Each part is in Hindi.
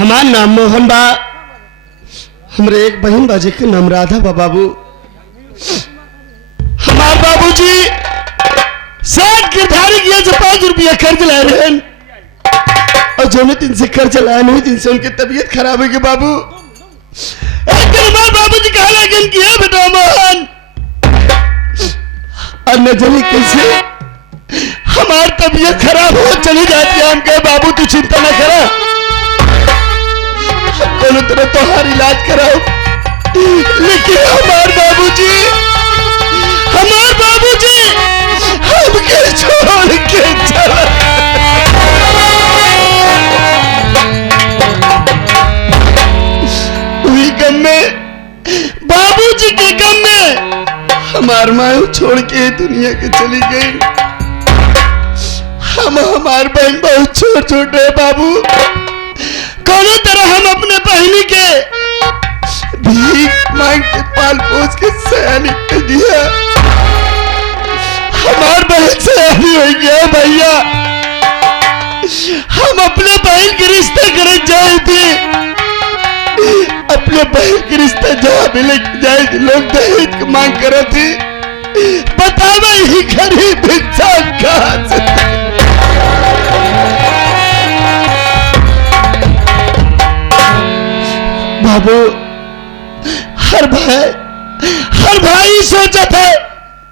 हमार नाम मोहन बा, हमरे एक बहन बाजी के नाम राधा बा बाबू। हमार बाबूजी साठ गिरधारी किया से 5 रुपया कर्ज लाए रहे और जो दिन से कर्ज लाया नहीं दिन से उनकी तबीयत खराब है बाबू। एक दिन हमारे बाबूजी कहा लगे किया बेटा मोहन और न जाने कैसे हमारी तबीयत खराब हो चली जाती है। हम कहे बाबू तू चिंता न करा, दोनों तरह तो हर इलाज कराओ। लेकिन हमारे बाबूजी हमके छोड़ के चला। वही गम में, बाबूजी के गम में हमार माँ छोड़ के दुनिया के चली गई। हम हमार बहन बहुत छोटे है बाबू। कोनो तरह हम अपने बहनी के भीख मांग के पाल पोस के सयानी कर दिया। हमार बहन सयानी हो गया भैया। हम अपने बहन के रिश्ते करे जाए थे, अपने बहन के रिश्ते जहाँ भी लेके जाए थे लोग दहेज की मांग करे थे। बतावा ही गरीब इंसान कहाँ से। बाबू हर भाई सोचा था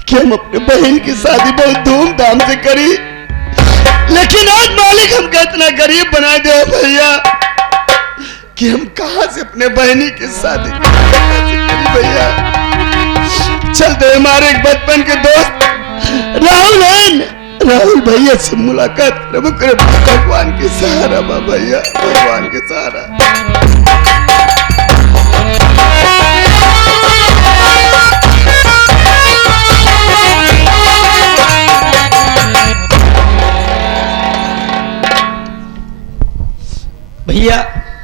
कि हम अपने बहन की शादी बहुत धूमधाम से करी, लेकिन आज मालिक हमका इतना गरीब बना दिया भैया कि हम कहां से अपने बहनी की शादी करी भैया। चलते हमारे एक बचपन के दोस्त राहुल भैया से मुलाकात करे। भगवान के सहारा बा भैया, भगवान के सहारा।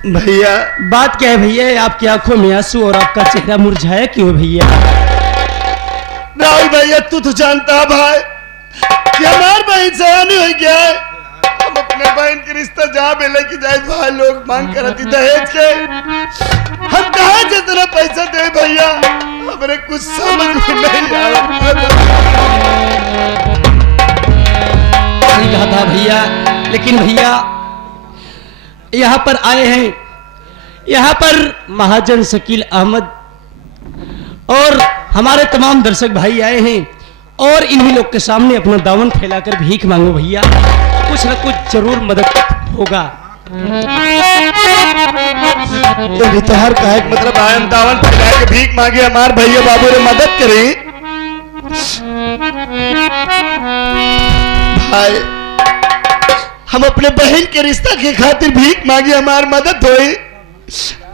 भैया बात क्या है भैया? आपकी आंखों में आंसू और आपका चेहरा मुरझाया क्यों भैया? राहुल भैया तू तो जानता है भाई कि हमारे बहन सयानी हो गया है। हम अपने बहन के रिश्ता जहाँ भी लेके जाए भाई लोग मांग करती दहेज के। हम कहाँ से इतना पैसा दे भैया, हमारे कुछ समझ में नहीं आ रहा था भैया। लेकिन भैया यहाँ पर आए हैं, यहाँ पर महाजन शकील अहमद और हमारे तमाम दर्शक भाई आए हैं और इन्हीं लोग के सामने अपना दामन फैलाकर भीख मांगो भैया, कुछ न कुछ जरूर मदद होगा। तो हर का एक मतलब आए हम दामन फैला के भीख मांगे, हमारे भैया बाबू ने मदद करी। भाई हम अपने बहन के रिश्ता के खातिर भीख मांगी, हमारी मदद हुई।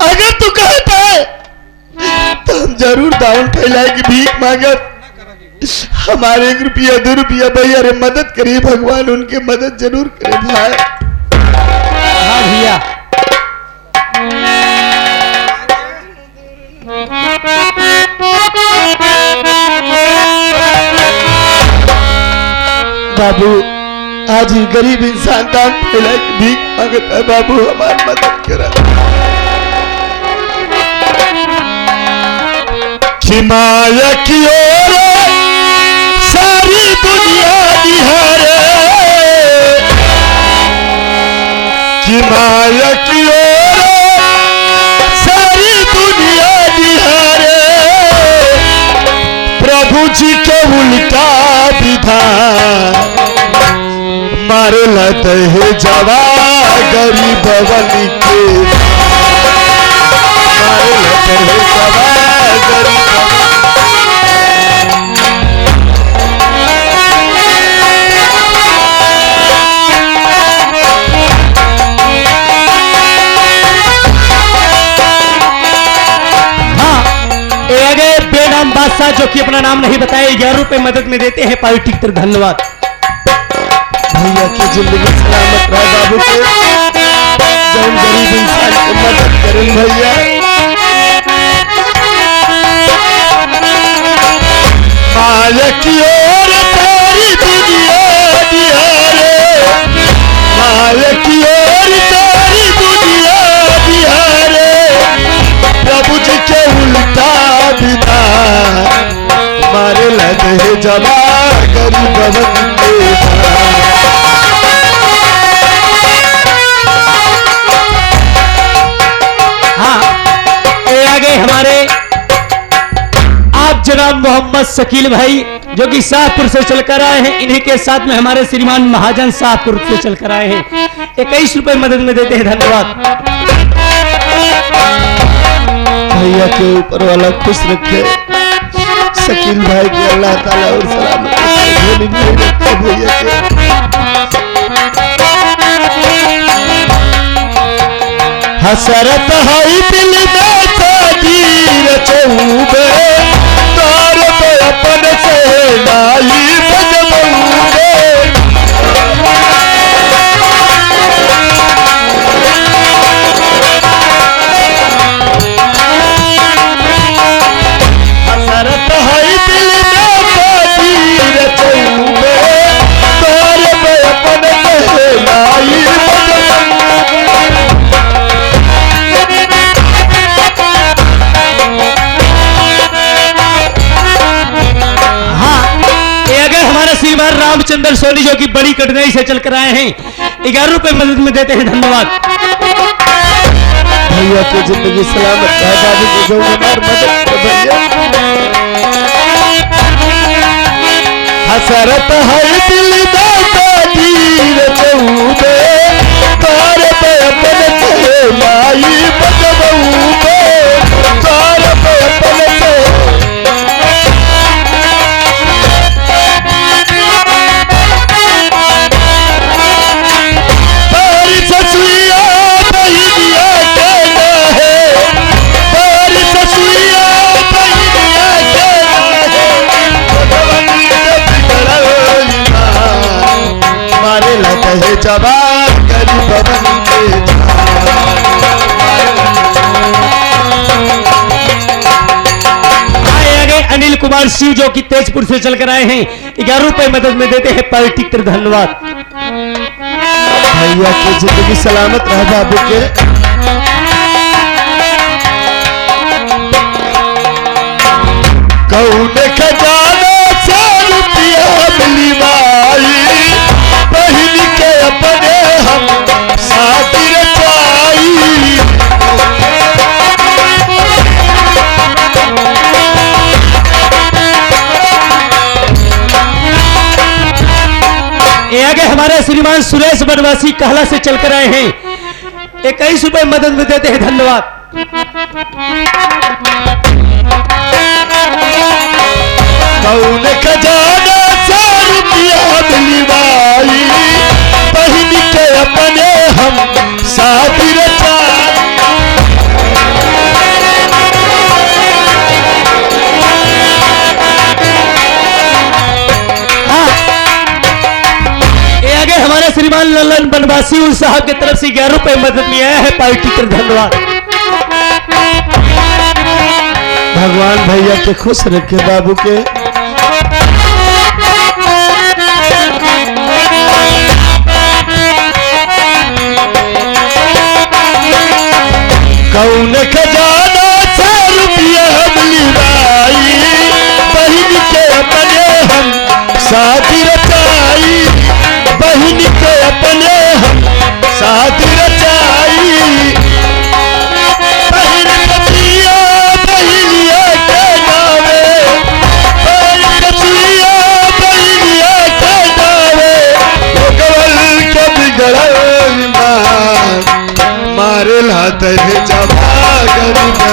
अगर तू कहता है तो हम जरूर दावन फैलाए की भीख मांगे। हमारे 1 रुपया 2 रुपया भैया रे मदद करिए, भगवान उनके मदद जरूर करे भाई। हाँ भैया बाबू आज ही गरीब इंसान दान फैलाए की भीख मांगता है। बाबू हमारी मदद करा। कि माया की ओर सारी दुनिया निहारे, कि माया की ओर सारी दुनिया निहारे, प्रभु जी के उल्टा विधान मारे लते है जवा गरीब बनी के, मारे लते है जवा गरीब। बेनाम बादशाह जो कि अपना नाम नहीं बताए 11 रुपए मदद में देते हैं पाई ठीक तरह। धन्यवाद भैया की जिंदगी सलामत रहे बाबू के, जब गरीब इंसान की मदद करें भैया। माया की ओर तेरी दुनिया निहारे, माया की ओर तेरी दुनिया मारे लगे जवा गरीब के हाँ, ये आगे हमारे आप जनाब मोहम्मद शकील भाई जो कि शाहपुर से चलकर आए हैं। इन्हीं के साथ में हमारे श्रीमान महाजन शाहपुर से चलकर आए हैं। 21 रुपए मदद में देते हैं, धन्यवाद। भैया के ऊपर वाला खुश रखे, शकील भाई के अल्लाह ताला और सलामत रखे भैया के। हसरत है दिल में तादीर चौबे तार पे अपन से लाई बजबूबे। हसरत है दिल में तादीर चौबे तार पे अपन से लाई श्रीमान रामचंद्र सोनी जो कि बड़ी कठिनाई से चलकर आए हैं, 11 रुपए मदद में देते हैं, धन्यवाद। भैया की जिंदगी सलामत है, दादी को जो बीमार मदद कर भैया। हसरत है दिल में तादीर चौबे तार पे अपन से लाई बजबूबे तार पे अपन से। जवान गरीब आगे अनिल कुमार सिंह जो कि तेजपुर से चलकर आए हैं, 11 रुपए मदद में देते हैं, पार्टी धन्यवाद। भैया की जिंदगी सलामत रहे बाबू के। कौन खजाना से रुपया मिली माई बहन के अपने हम साथी रचाई। ये आगे हमारे श्रीमान सुरेश बनवासी कहला से चलकर आए हैं, 21 रुपए मदद में देते हैं, धन्यवाद। कौन खजाना से रुपया मिली माई बहन के अपने हम साथी रचाई। हमारे श्रीमान ललन बनवासी उन साहब की तरफ से 11 रुपए मदद में आया है, पार्टी पर धन्यवाद। भगवान भैया के खुश रखे बाबू के। कौन खजाना से रुपया मिली माई बहन के अपने हम साथी रचाई बहन के अपने हम साथी रचाई। बहन कचिया बहनिया के नावे बहन कचिया बहनिया के नावे भगवान के बिगड़ल मारे लाते जवा गरीब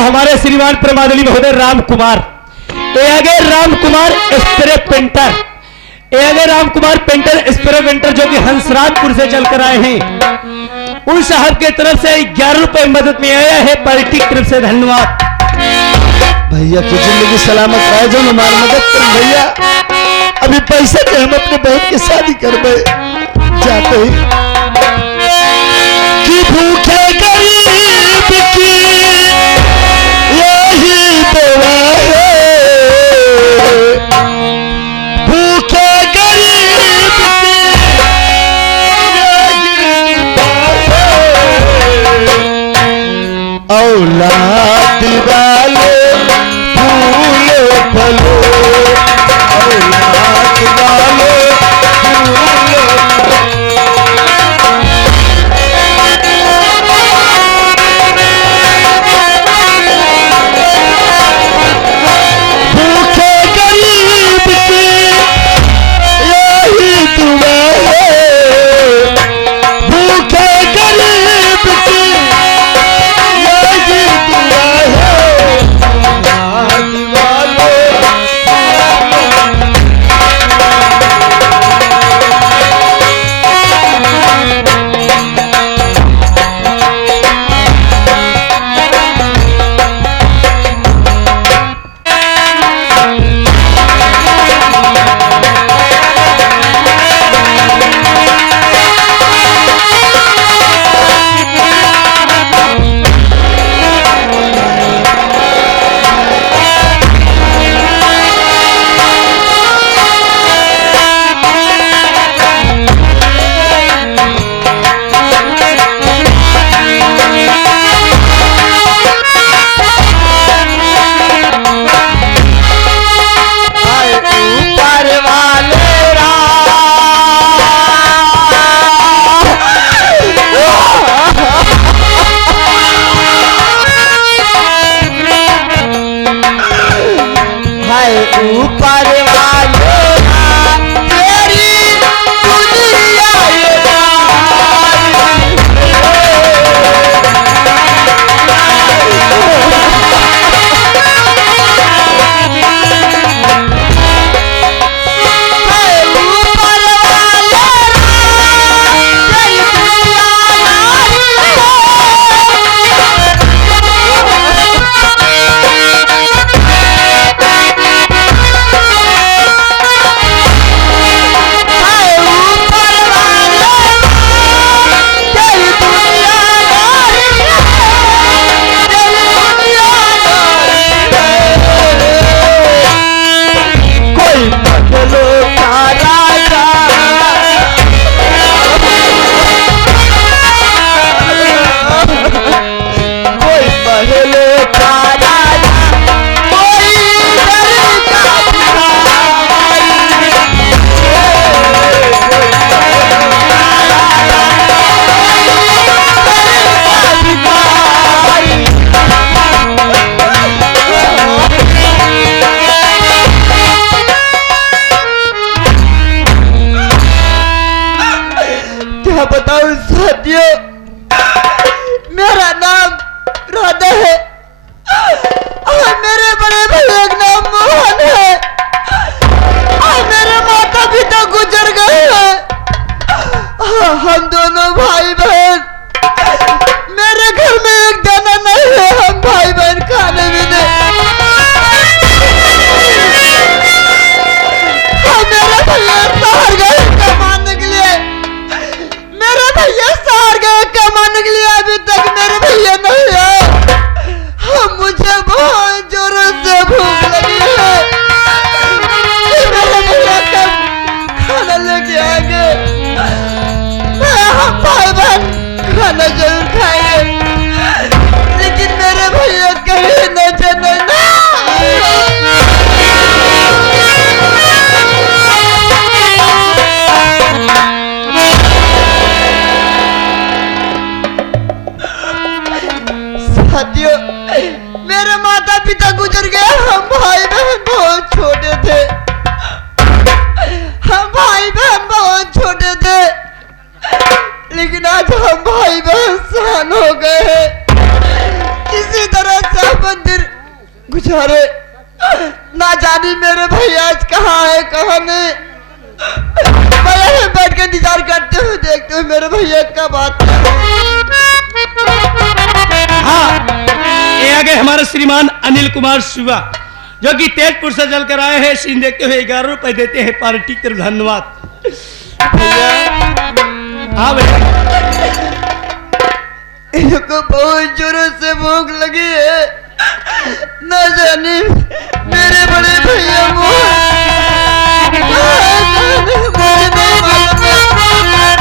हमारे श्रीमान प्रमादली महोदय राम कुमार, ये आगे राम कुमार स्प्रे पेंटर, ये अगर Ram Kumar painter sparrow painter जो कि हंसराजपुर से चलकर आए हैं, उन साहब के तरफ से 11 रुपए मदद में आया है। पार्टी की तरफ से धन्यवाद। भैया की जिंदगी सलामत रहे, जो हमारी मदद कर भैया। अभी पैसे के हम अपने बहन की शादी करबे जाते ही कि भूखे गरीब की यही दुआ है, भूखे गरीब की यही दुआ है, औलाद वाले फूलो फलो, औलाद वाले फूलो भूखे गरीब की यही दुआ है, भूखे गरीब की यही दुआ है, औलाद वाले ऊपर वाले तेरी दुनिया ये बताऊं साथियों, मेरा नाम राधा है और मेरे बड़े भैया का नाम मोहन है और मेरे माता पिता गुजर गए हैं। हम दोनों भाई बहन, मेरे घर में एक दाना नहीं है, हम भाई बहन खाने भी नहीं। मेरे भैया बाहर गए कमाने के लिए, मेरे भैया शहर गए कमाने के लिए, अभी तक मेरे भैया नहीं आए। मुझे बहुत जोरों से भूख लगी है, मेरे भैया कब खाना लेके आएंगे। हम भाई बहन खाना जरूर खाएंगे, लेकिन मेरे भैया कहीं नजर नहीं। साथियों, मेरे माता पिता गुजर गए, हम भाई बहन बहुत छोटे थे, हम भाई बहन बहुत छोटे थे, लेकिन आज हम भाई बहन सयान हो गए हैं। किसी तरह से अपन दिन गुजारे, ना जाने मेरे भैया आज कहाँ है कहाँ नहीं। मैं यहीं बैठ के इंतजार करते हुए देखते हुए मेरे भैया का बात। हाँ, ये आगे हमारे श्रीमान अनिल कुमार शिवा जो कि तेजपुर से चलकर आए हैं। सीन देखते हुए 11 रुपए देते हैं पार्टी की तरफ। धन्यवाद भैया। हाँ भैया, इनको बहुत जोरों से भूख लगी है। न जाने मेरे बड़े भैया मुझे नहीं मालूम है।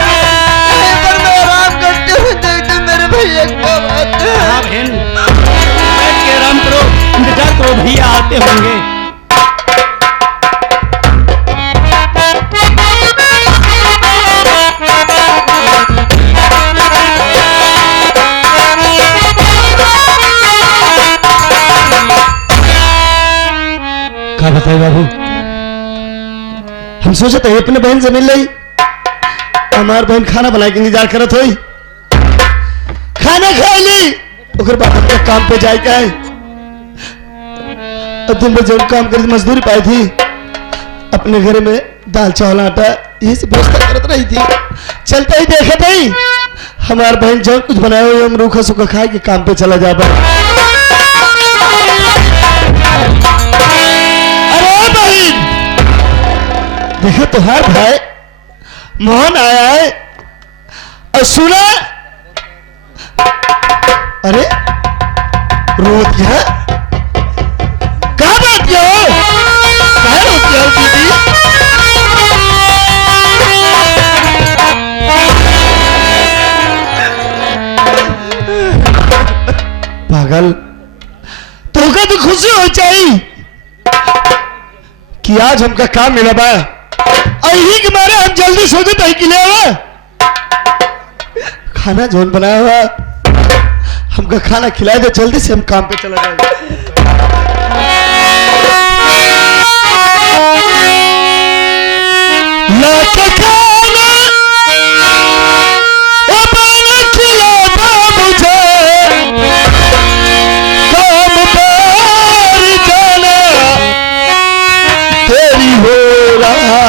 पर मैं आराम करते हुए देखते मेरे भैया का बात है। हाँ बहन, बैठ के आराम करो, इंतजार करो, भैया आते होंगे। क्या बताए बाबू, हम सोचे थे अपने बहन से मिल रही, हमार बहन खाना बना के इंतजार करत हुई, खाना खा ली, ओकर बाद अपने काम पे जाए का है। दिन भर जब काम कर मजदूरी पाई थी, अपने घर में दाल चावल आटा ये सब व्यवस्था करत रही थी। चलते ही देखा ही हमार बहन जब कुछ बनाए हुए हम रूखा सूखा खाए के काम पे चला जा पाए। देखो तुहार भाई मोहन आया है और सुना, अरे रोत क्या, क्या बात क्या हो, क्या रोत क्या हो दीदी? पागल, तो का तो खुशी हो चाहिए कि आज हमका काम मिला बा, यही के मारे हम जल्दी सोचे तही के लिए खाना जोन बनाया हुआ हमका खाना खिलाए दे, जल्दी से हम काम पे चला जाए। लाके खाना ओ बना खिलाता मुझे, काम पर जाना तेरी हो रहा,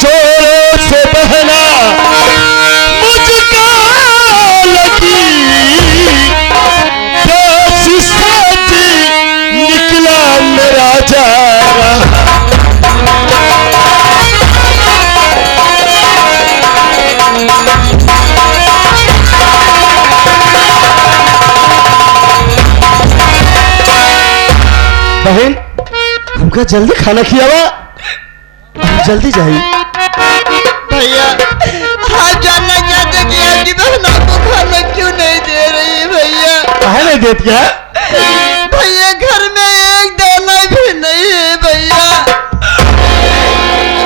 जोरों से बहना मुझको लगी, कैसी साथी निकला मेरा जा रहा। बहन हमका जल्दी खाना खिलावा, हम जल्दी जाइए। भैया आप जानना चाहते कि आपकी बहन आपको खाना क्यों नहीं दे रही है? भैया काहे नहीं देती क्या? भैया घर में एक दाना भी नहीं है। भैया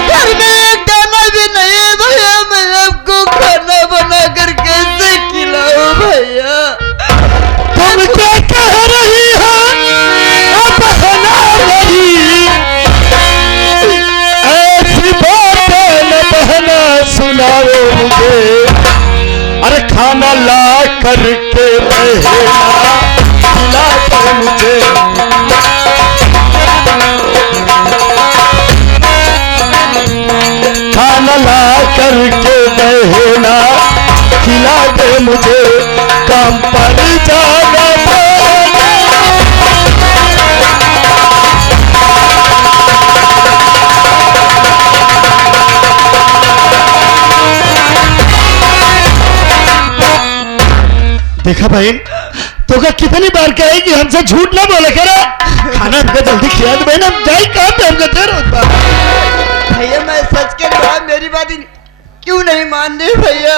घर में एक दाना भी नहीं है। भैया मैं आपको खाना बना कर कैसे खिलाऊं? भैया तुम क्या कह रही हो? बहना मेरी ऐसी बातें न बहना सुनाओ मुझे, अरे खाना ला करके रहना खिला कर मुझे, खाना ला करके रहना खिला दे मुझे, काम पर जाना देखा बहन, तो क्या कितनी बार कहे कि हमसे झूठ ना बोले करा, खाना हमको जल्दी खिला दे बहन, हम जाए काम पे, हमको देर होता। भैया मैं सच के बाद मेरी बात क्यों नहीं मान रही? भैया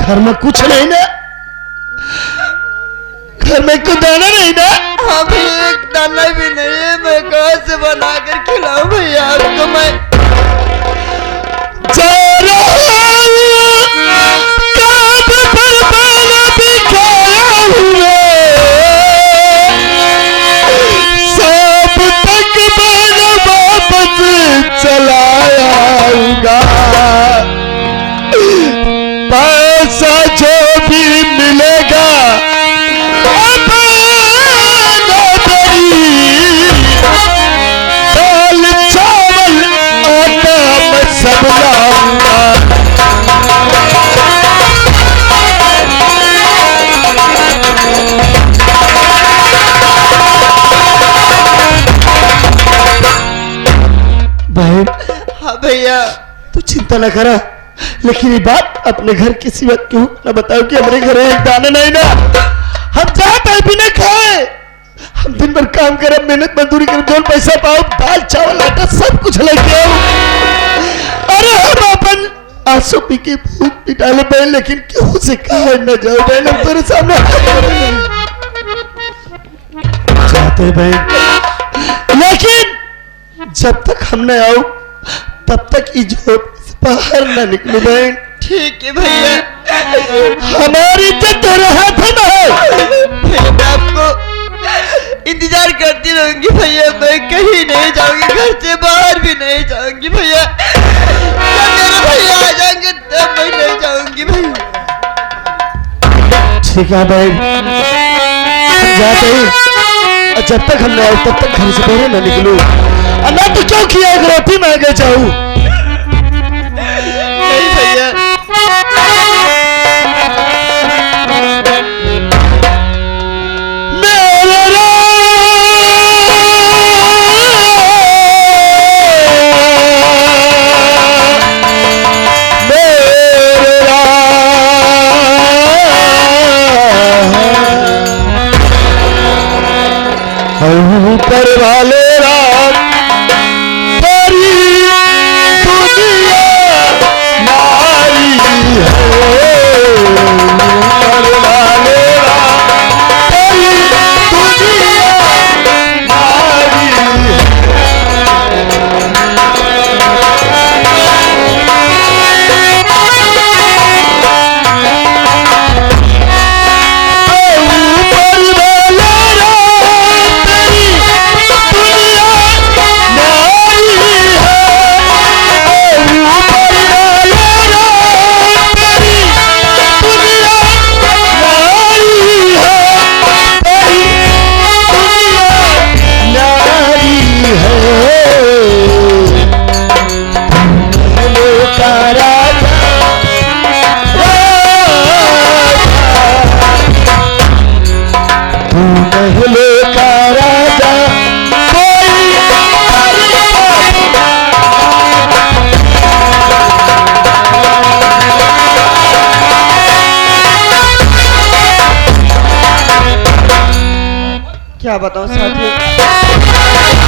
घर में कुछ नहीं ना, घर में कुछ दाना नहीं ना? हाँ भैया एक दाना भी नहीं है। मैं कहाँ से बना कर खिलाऊं भैया आपको? मैं चलाऊंगा पैसा जो भी मिलेगा अपना तेरी तू चिंता न करा, लेकिन ये बात अपने घर किसी वक्त क्यों न बताओ कि हमारे घर एक दाना नहीं ना। हम जाते हैं बिना खाए, हम दिन भर काम करे, मेहनत मजदूरी कर, जो पैसा पाओ, दाल चावल आटा सब कुछ लेके आओ। अरे हम अपन आंसू पी के भूख पिटाले बहन, लेकिन क्यों से कहा न जाओ बहन, हम तेरे सामने जाते बहन, लेकिन जब तक हम न आओ तब तक इज्जत बाहर न निकलो बहन। ठीक है भैया, हमारी इज्जत तेरे हाथ में है। भैया मैं आपको इंतजार करती रहूंगी भैया, मैं कहीं नहीं जाऊंगी, घर से बाहर भी नहीं जाऊंगी भैया। जब मेरे भैया आ जाएंगे तब मैं नहीं जाऊंगी भैया। ठीक है बहन, हम जाते हैं, और जब तक हम न आए तब तक घर से बाहर न निकलो। और ना तो क्यों किया एक रोटी मांगे जाऊं। नहीं भैया, ऊपर वाले राम तेरी दुनिया मारी है, ऊपर वाले राम तेरी दुनिया मारी है। क्या बताऊं साथी,